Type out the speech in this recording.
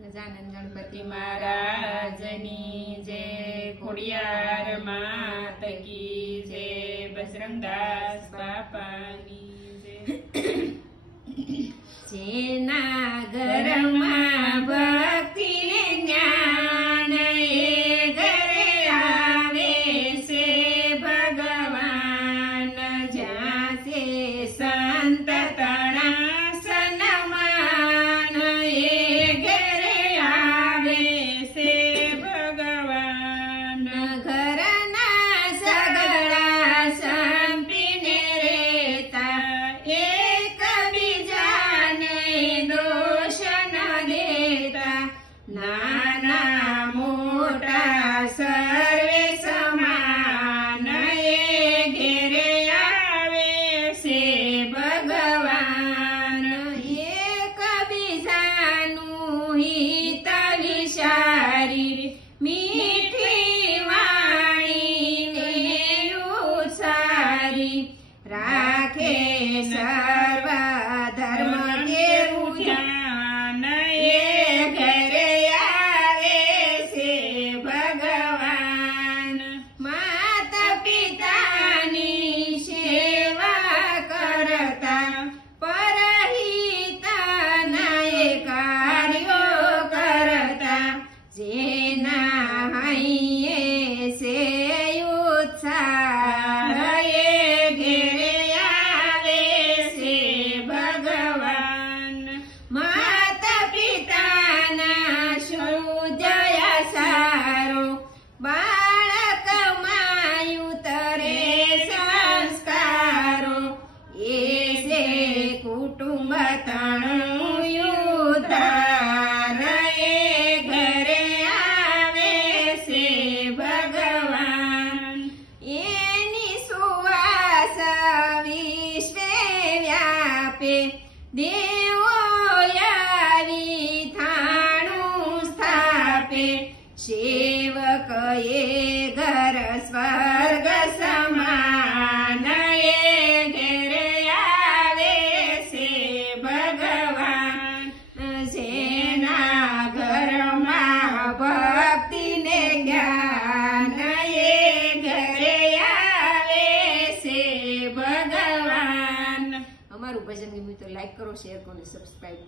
ગજાનન ગણપતિ महाराजनी जय, खोडियार मात की जय, बजरंगदास बापानी जय। જેના ઘરમાં ભક્તિ ને જ્ઞાન એ ઘરે આવે છે ભગવાન, જ્યાં છે સંત તણા સન્માન એ ઘરે આવે છે ભગવાન। ઘરના સગડા સંપીને રહેતા એકબીજાને દોષ ન દેતા, નાના મોટા સર્વે સમાન એ ઘેરે આવે છે ભગવાન। એકબીજાનું હિત વિચારી મીઠી વાણીને ઉચ્ચારી રાખે સર્વ ધર્મ કેરું ધ્યાન એ ઘરે આવે છે ભગવાન। માતા પિતાની સેવા કરતા પરહિતના એ કાર્યો કરતા, જેના હૈયે છે ઉત્સાહ એ ઘેરે આવે છે ભગવાન। માતા પિતાના શુદ્ધય સારો બાળક માયું તરે સંસ્કારો, એ છે કુટુંબ તણું ઉદ્ધાર એ ઘરે આવે છે ભગવાન। એની સુવાસ વિશ્વે વ્યાપે દેવો આવી થાણું સ્થાપે, સેવક એ ઘર સ્વર્ગ સમાન એ ઘરે આવે છે ભગવાન। જેના ઘરમાં ભક્તિ ને જ્ઞાન એ ઘરે આવે છે ભગવાન। અમારું ભજન ગમ્યું તો લાઈક કરો, શેર કરો, સબસ્ક્રાઈબ કરો।